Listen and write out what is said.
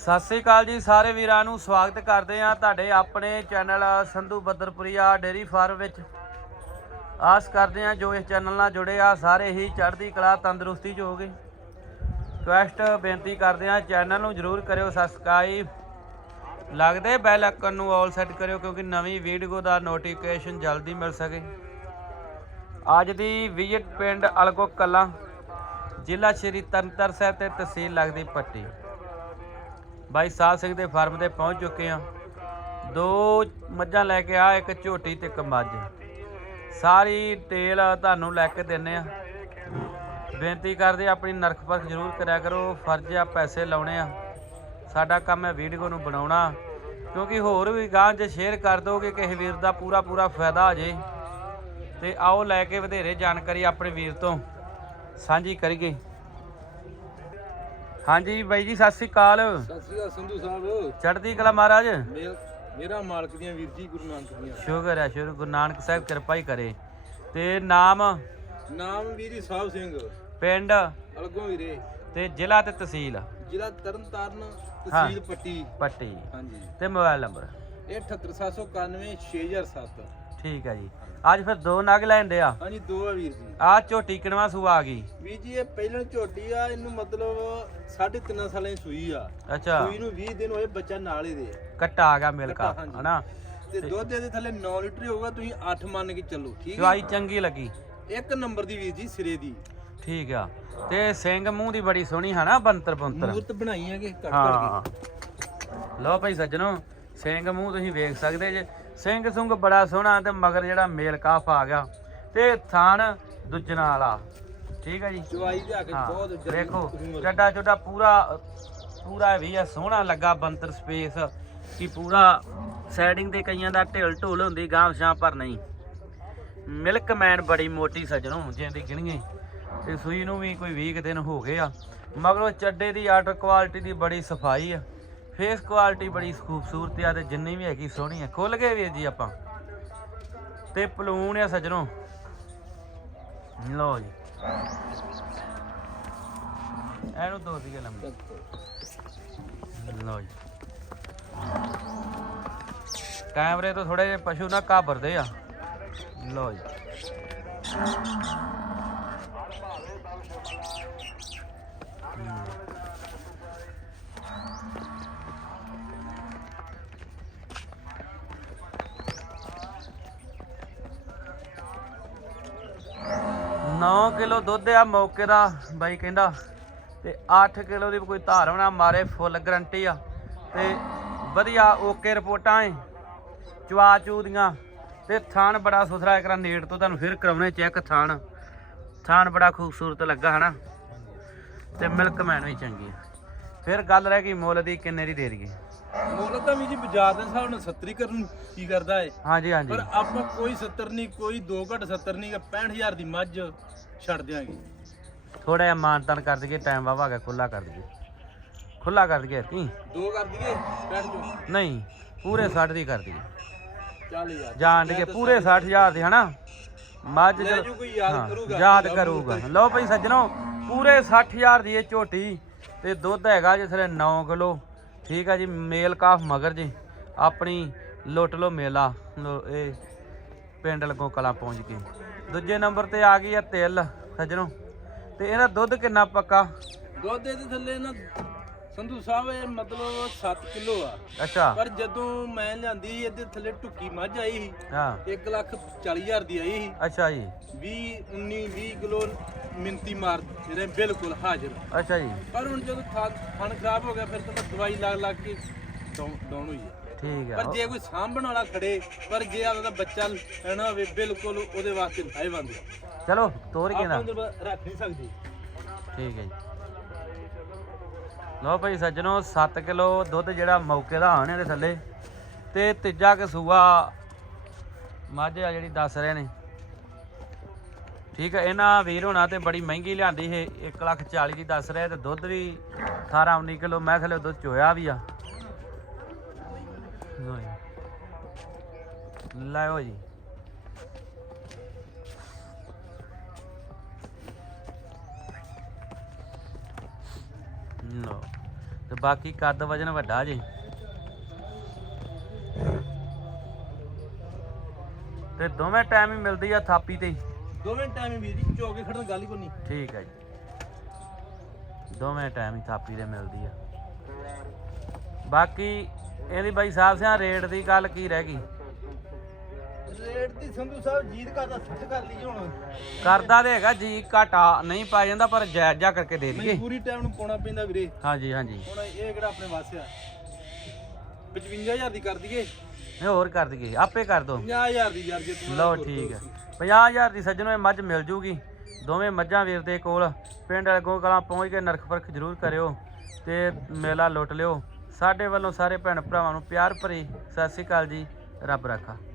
ਸਤਿ ਸ੍ਰੀ ਅਕਾਲ ਜੀ ਸਾਰੇ ਵੀਰਾਂ ਨੂੰ ਸਵਾਗਤ ਕਰਦੇ ਆ ਤੁਹਾਡੇ ਆਪਣੇ channel Sandhu Badarpuria dairy farm ਵਿੱਚ। ਆਸ ਕਰਦੇ ਆ ਜੋ ਇਸ ਚੈਨਲ ਨਾਲ ਜੁੜੇ ਆ, ਸਾਰੇ ਹੀ ਚੜ੍ਹਦੀ ਕਲਾ ਤੰਦਰੁਸਤੀ ਚ ਹੋਗੇ ਰਿਕਵੈਸਟ ਬੇਨਤੀ ਕਰਦੇ ਆ ਚੈਨਲ ਨੂੰ ਜਰੂਰ ਕਰਿਓ ਸਬਸਕ੍ਰਾਈਬ ਲੱਗਦੇ ਬੈਲ ਆਈਕਨ ਨੂੰ ਆਲ ਸੈੱਟ ਕਰਿਓ ਕਿਉਂਕਿ ਨਵੀਂ ਵੀਡੀਓ ਦਾ ਨੋਟੀਫਿਕੇਸ਼ਨ ਜਲਦੀ ਮਿਲ ਸਕੇ। ਅੱਜ ਦੀ ਵਿਜ਼ਿਟ ਪਿੰਡ ਅਲਗੋ ਕਲਾਂ, ਜ਼ਿਲ੍ਹਾ ਸ਼੍ਰੀ ਤਰਨਤਾਰਨ ਸਾਹਿਬ ਤੇ ਤਹਿਸੀਲ ਲੱਗਦੀ ਪੱਟੀ। ਬਾਈ ਸਾਧ ਸਿੰਘ ਦੇ ਫਾਰਮ ਤੇ ਪਹੁੰਚ ਚੁੱਕੇ ਆ ਦੋ ਮੱਝਾਂ ਲੈ ਕੇ ਆ, ਇੱਕ ਝੋਟੀ ਤੇ ਇੱਕ ਮੱਝ। ਸਾਰੀ ਡਿਟੇਲ ਤੁਹਾਨੂੰ ਲੈ ਕੇ ਦਿੰਨੇ ਆ। ਬੇਨਤੀ ਕਰਦੇ ਆਪਣੀ ਨਰਖ ਪਰਖ ਜ਼ਰੂਰ ਕਰਿਆ ਕਰੋ, ਫਰਜ਼ ਆ, ਪੈਸੇ ਲਾਉਣੇ ਆ। ਸਾਡਾ ਕੰਮ ਹੈ ਵੀਡੀਓ ਨੂੰ ਬਣਾਉਣਾ, ਕਿਉਂਕਿ ਹੋਰ ਵੀ ਗਾਂ 'ਚ ਸ਼ੇਅਰ ਕਰ ਦੋਗੇ, ਕਿਸੇ ਵੀਰ ਦਾ ਪੂਰਾ ਪੂਰਾ ਫਾਇਦਾ ਆ ਜੇ। ਤੇ ਆਓ ਲੈ ਕੇ ਵਧੇਰੇ ਜਾਣਕਾਰੀ ਆਪਣੇ ਵੀਰ ਤੋਂ ਸਾਂਝੀ ਕਰੀਏ। ਹਾਂਜੀ ਬਾਈ ਜੀ ਸਤਿ ਸ੍ਰੀ ਅਕਾਲ। ਸਤਿ ਸ੍ਰੀ ਅਕਾਲ ਸੰਧੂ ਸਾਹਿਬ। ਚੜ੍ਹਦੀ ਕਲਾ ਮਹਾਰਾਜ। ਮੇਰ- ਮਾਲਕ ਦੀਆਂ ਵੀਰ ਜੀ ਗੁਰੂ ਨਾਨਕ ਦੀਆਂ। ਸ਼ੁਕਰ ਹੈ ਸ਼ੁਕਰ ਗੁਰੂ ਨਾਨਕ ਸਾਹਿਬ ਕਿਰਪਾ ਹੀ ਕਰੇ। ਤੇ ਨਾਮ? ਨਾਮ ਵੀਰੀ ਸਾਹਿਬ ਸਿੰਘ। ਪਿੰਡ? ਅਲਗੋਂ ਵੀਰੇ। ਤੇ ਜ਼ਿਲ੍ਹਾ ਤੇ ਤਹਿਸੀਲ? ਜ਼ਿਲ੍ਹਾ ਤਰਨਤਾਰਨ ਤਹਿਸੀਲ ਪੱਟੀ। ਪੱਟੀ। ਹਾਂਜੀ। ਤੇ ਮੋਬਾਈਲ ਨੰਬਰ? ਇਹ 78791 6007 ਠੀਕ ਹੈ ਜੀ। ਅੱਜ ਫਿਰ ਦੋ ਨਗ ਲੈਂਦੇ ਆ। ਹਾਂਜੀ ਦੋ ਆ ਵੀਰ ਜੀ। ਆ ਝੋਟੀ ਕਿਣਵਾ ਸੂਆ ਆ ਗਈ? ਵੀਰ ਜੀ ਇਹ ਪਹਿਲਾਂ ਝੋਟੀ ਆ ਇਹਨੂੰ ਮਤਲਬ 3.5 ਸਾਲਾਂ ਦੀ ਸੂਈ ਆ। ਅੱਛਾ। ਸੂਈ ਨੂੰ 20 ਦਿਨ ਹੋਏ ਬੱਚਾ ਨਾਲ ਹੀ ਦੇ। ਕੱਟਾ ਆ ਗਿਆ ਮਿਲਕਾ ਕੱਟਾ, ਹਾਂਜੀ। ਹਨਾ? ਤੇ ਦੁੱਧ ਇਹਦੇ ਥੱਲੇ 9 ਲੀਟਰ ਹੀ ਹੋਊਗਾ ਤੁਸੀਂ 8 ਮੰਨ ਕੇ ਚੱਲੋ ਠੀਕ ਹੈ ਚਵਾਈ ਚੰਗੀ ਲੱਗੀ। ਇੱਕ ਨੰਬਰ ਦੀ ਵੀਰ ਜੀ ਸਿਰੇ ਦੀ। ਠੀਕ ਆ। ਤੇ ਸਿੰਘ ਮੂੰਹ ਦੀ ਬੜੀ ਸੋਹਣੀ ਹਨਾ ਬੰਤਰ ਬੰਤਰ ਮੂਰਤ ਬਣਾਈ ਹੈਗੇ ਕੱਟ ਕਰਕੇ। ਲਓ ਭਾਈ ਸੱਜਣੋ ਸਿੰਘ ਮੂੰਹ ਤੁਸੀਂ ਵੇਖ ਸਕਦੇ ਜੇ। ਸਿੰਘ ਸੁੰਗ ਬੜਾ ਸੋਹਣਾ ਤੇ ਮਗਰ ਜਿਹੜਾ ਮੇਲ ਕਾਫ ਆ ਗਿਆ ਤੇ ਥਾਣ ਦੁੱਜਣਾ ਵਾਲਾ। ਠੀਕ ਹੈ ਜੀ? ਚਵਾਈ ਦੇ ਆ ਕੇ ਹਾਂ ਬਹੁਤ ਦੇਖੋ ਚੱਡਾ ਚੁੱਡਾ ਪੂਰਾ ਪੂਰਾ ਵੀ ਆ ਸੋਹਣਾ ਲੱਗਾ ਬੰਤਰ ਸਪੇਸ ਕਿ ਪੂਰਾ ਸੈਟਿੰਗ ਤੇ ਕਈਆਂ ਦਾ ਢਿਲ ਢੋਲ ਹੁੰਦੀ ਗਾਂਵ ਸ਼ਾਂ ਪਰ ਨਹੀਂ। ਮਿਲਕ ਮੈਨ ਬੜੀ ਮੋਟੀ ਸੱਜਣੋ ਜਿੰਦੀ ਗਿਣੀਏ। ਤੇ ਸੂਈ ਨੂੰ ਵੀ ਕੋਈ 20 ਕੁ ਦਿਨ ਹੋ ਗਏ ਆ। ਮਗਰੋਂ ਚੱਡੇ ਦੀ ਆਰਡਰ ਕੁਆਲਿਟੀ ਦੀ ਬੜੀ ਸਫ਼ਾਈ ਆ। ਫੇਸ ਕੁਆਲਿਟੀ ਬੜੀ ਖੂਬਸੂਰਤ ਆ ਤੇ ਜਿੰਨੀ ਵੀ ਹੈਗੀ ਸੋਹਣੀ ਆ। ਖੁੱਲ ਗਏ ਵੀਰ ਜੀ ਆਪਾਂ। ਤੇ ਪਲੂਣ ਆ ਸੱਜਣੋ। ਲਓ ਜੀ। ਇਹਨੂੰ ਦੋ ਸੀਗੇ ਲੰਬੇ ਲਓ ਜੀ। ਕੈਮਰੇ ਤੋਂ ਥੋੜੇ ਜਿਹੇ ਪਸ਼ੂ ਨਾ ਘਾਬਰਦੇ ਆ। ਲਓ ਜੀ। ਕਿਲੋ ਦੁੱਧ ਆ ਮੌਕੇ ਦਾ ਬਾਈ ਕਹਿੰਦਾ। ਤੇ 8 ਕਿਲੋ ਦੀ ਕੋਈ ਧਾਰਵਣਾ ਮਾਰੇ ਫੁੱਲ ਗਰੰਟੀ ਆ। ਤੇ ਵਧੀਆ ਓਕੇ ਰਿਪੋਰਟਾਂ ਏ ਚਵਾ ਚੂ ਦੀਆਂ। ਤੇ ਥਾਣ ਬੜਾ ਸੁਥਰਾ ਇੱਕ ਰਾਂ ਨੇੜ ਤੋਂ ਤੁਹਾਨੂੰ ਫਿਰ ਕਰਾਉਣੇ ਚੈੱਕ ਥਾਣ ਥਾਣ ਬੜਾ ਖੂਬਸੂਰਤ ਲੱਗਾ ਹਨਾ? ਤੇ ਮਿਲਕ ਮੈਨ ਵੀ ਚੰਗੀ ਫਿਰ ਗੱਲ ਰਹਿ ਗਈ ਮੁੱਲ ਦੀ ਕਿੰਨੇ ਦੀ ਦੇ ਦਈਏ? ਮੁੱਲ ਤਾਂ ਵੀ ਜੀ ਬਾਜ਼ਾਰ ਦੇ ਹਿਸਾਬ ਨਾਲ 70 ਕਰਨ ਕੀ ਕਰਦਾ ਏ। ਹਾਂਜੀ ਹਾਂਜੀ। ਪਰ ਆਪਾਂ ਕੋਈ 70 ਨਹੀਂ ਕੋਈ 2 ਘੱਟ 70 ਨਹੀਂ 65000 ਦੀ ਮੱਝ। ਛੱਡ ਦਿਆਂਗੇ। ਥੋੜਾ ਜਿਹਾ ਮਾਨਤਨ ਕਰ ਦਈਏ ਟਾਈਮ ਵਾਵਾ ਗਿਆ ਖੁੱਲਾ ਕਰ ਦਈਏ। ਖੁੱਲਾ ਕਰ ਦਈਏ ਕੀ ਦੋ ਕਰ ਦਈਏ 65 ਚੋਂ ਨਹੀਂ ਪੂਰੇ 60 ਦੀ ਕਰ ਦਈਏ। ਚੱਲ ਯਾਰ ਜਾਣ ਕੇ ਪੂਰੇ 60000 ਦੇ ਹਨਾ? ਮੱਝ ਲੈ ਜੂ ਕੋਈ ਯਾਦ ਹਾਂ, ਕਰੂਗਾ ਯਾਦ ਲਓ ਕਰੂਗਾ। ਲਓ ਭਾਈ ਸੱਜਣੋ ਪੂਰੇ 60000 ਦੀ ਇਹ ਝੋਟੀ ਤੇ ਦੁੱਧ ਹੈਗਾ ਜਿਸ ਵੇਲੇ 9 ਕਿਲੋ। ਠੀਕ ਆ ਜੀ ਮੇਲ ਕਾਫ ਮਗਰ ਜੀ ਆਪਣੀ ਲੁੱਟ ਲੋ ਮੇਲਾ ਲੋ ਇਹ ਪਿੰਡ ਲਗੋਂ ਕਲਾ ਪਹੁੰਚ ਕੇ ਦੂਜੇ ਨੰਬਰ ਤੇ ਆ ਗਈ ਆ ਤਿਲ ਸੱਜਣੋ। ਤੇ ਇਹਦਾ ਦੁੱਧ ਕਿੰਨਾ ਪੱਕਾ? ਦੁੱਧ ਦੇ ਥੱਲੇ ਨਾ ਸੰਧੂ ਸਾਹਿਬ ਇਹ ਮਤਲਬ 7 ਕਿਲੋ ਆ। ਅੱਛਾ। ਪਰ ਜਦੋਂ ਮੈਂ ਲਿਆਂਦੀ ਇਹਦੇ ਥੱਲੇ ਟੁੱਕੀ ਮੱਝ ਆਈ ਸੀ। ਹਾਂ। 1 ਲੱਖ 40 ਹਜ਼ਾਰ ਦੀ ਆਈ ਸੀ। ਅੱਛਾ ਜੀ। 20 19 20 ਕਿਲੋ ਮਿੰਤੀ ਮਾਰ ਜਿਹੜੇ ਬਿਲਕੁਲ ਹਾਜ਼ਰ। ਅੱਛਾ ਜੀ। ਪਰ ਹੁਣ ਜਦੋਂ ਥਣ ਖਰਾਬ ਹੋ ਗਿਆ ਫਿਰ ਤਾਂ ਦਵਾਈ ਲੱਗ ਲੱਗ ਕੇ ਡਾਊਨ ਹੋਈ ਹੈ ਠੀਕ ਪਰ ਆ ਜੇ ਕੋਈ ਸਾਂਭਣ ਵਾਲਾ ਖੜੇ ਪਰ ਜੇ ਆਪਦਾ ਬੱਚਾ ਲੈਣਾ ਹੋਵੇ ਬਿਲਕੁਲ ਉਹਦੇ ਵਾਸਤੇ ਫਾਇਦੇਮੰਦ ਹੈ ਚਲੋ ਤੋਰ ਕੇ ਨਾ। ਰੱਖ ਨਹੀਂ ਸਕਦੇ। ਠੀਕ ਹੈ ਜੀ। ਲਓ ਭਾਈ ਸੱਜਣੋ 7 ਕਿਲੋ ਦੁੱਧ ਜਿਹੜਾ ਮੌਕੇ ਦਾ ਆਣ ਇਹਦੇ ਥੱਲੇ। ਤੇ ਤੀਜਾ ਕਸੂਆ ਮੱਝ ਆ ਜਿਹੜੀ ਦੱਸ ਰਹੇ ਨੇ। ਠੀਕ ਹੈ ਇਹਨਾਂ ਵੀਰ ਹੋਣਾ ਤੇ ਬੜੀ ਮਹਿੰਗੀ ਲਿਆਂਦੀ ਇਹ 1 ਲੱਖ 40 ਦੀ ਦੱਸ ਰਹੇ ਤੇ ਦੁੱਧ ਵੀ 18 19 ਕਿਲੋ ਮੈਂ ਥੱਲੇ ਦੁੱਧ ਚੋਇਆ ਵੀ ਆ। ਲਓ ਜੀ। ਲਓ ਜੀ ਲਓ ਤੇ ਬਾਕੀ ਕੱਦ ਵਜਨ ਵੱਡਾ ਜੇ ਤੇ ਦੋਵੇਂ ਟਾਈਮ ਹੀ ਮਿਲਦੀ ਆ ਥਾਪੀ ਤੇ ਹੀ। ਦੋਵੇਂ ਟਾਈਮ ਵੀਰ ਜੀ ਚੌਕੇ ਖੜਨ ਗੱਲ ਹੀ ਕੋਈ ਨਹੀਂ। ਠੀਕ ਹੈ ਜੀ। ਦੋਵੇਂ ਟਾਈਮ ਹੀ ਥਾਪੀ ਦੇ ਮਿਲਦੀ ਆ। ਬਾਕੀ ਇਹਦੀ ਬਾਈ ਸਾਹਿਬ ਸਿਆ ਰੇਟ ਦੀ ਗੱਲ ਕੀ ਰਹਿ ਗਈ? ਰੇਟ ਦੀ ਸੰਧੂ ਸਾਹਿਬ ਜੀਤ ਕਰਦਾ ਸੱਟ ਕਰ ਲਈ ਹੁਣ। ਕਰਦਾ ਤੇ ਹੈਗਾ ਜੀ ਘਾਟਾ ਨਹੀਂ ਪਾ ਜਾਂਦਾ ਪਰ ਜਾਇਜ਼ਾ ਕਰਕੇ ਦੇ ਦਈਏ। ਮਜਬੂਰੀ ਟਾਈਮ ਨੂੰ ਪਾਉਣਾ ਪੈਂਦਾ ਵੀਰੇ। ਹਾਂਜੀ ਹਾਂਜੀ। ਹੁਣ ਇਹ ਕਿਹੜਾ ਆਪਣੇ ਵਾਸ ਆ? 55000 ਦੀ ਕਰ ਦਈਏ। ਇਹ ਹੋਰ ਕਰ ਦਈਏ ਆਪੇ ਕਰ ਦੋ। 50000 ਦੀ ਯਾਰ ਜੇ ਤੂੰ ਲਓ ਠੀਕ ਹੈ। 50000 ਦੀ ਸੱਜਣੋ ਇਹ ਮੱਝ ਮਿਲ ਜੂਗੀ। ਦੋਵੇਂ ਮੱਝਾਂ ਵੀਰ ਦੇ ਕੋਲ। ਪਿੰਡ ਵਾਲੇ ਕੋਲ ਕਲਾਂ ਪਹੁੰਚ ਕੇ ਨਰਖ ਪਰਖ ਜ਼ਰੂਰ ਕਰਿਓ ਤੇ ਮੇਲਾ ਲੁੱਟ ਲਿਓ। ਸਾਡੇ ਵੱਲੋਂ ਸਾਰੇ ਭੈਣ ਭਰਾਵਾਂ ਨੂੰ ਪਿਆਰ ਭਰੀ ਸਤਿ ਸ਼੍ਰੀ ਅਕਾਲ ਜੀ। ਰੱਬ ਰਾਖਾ।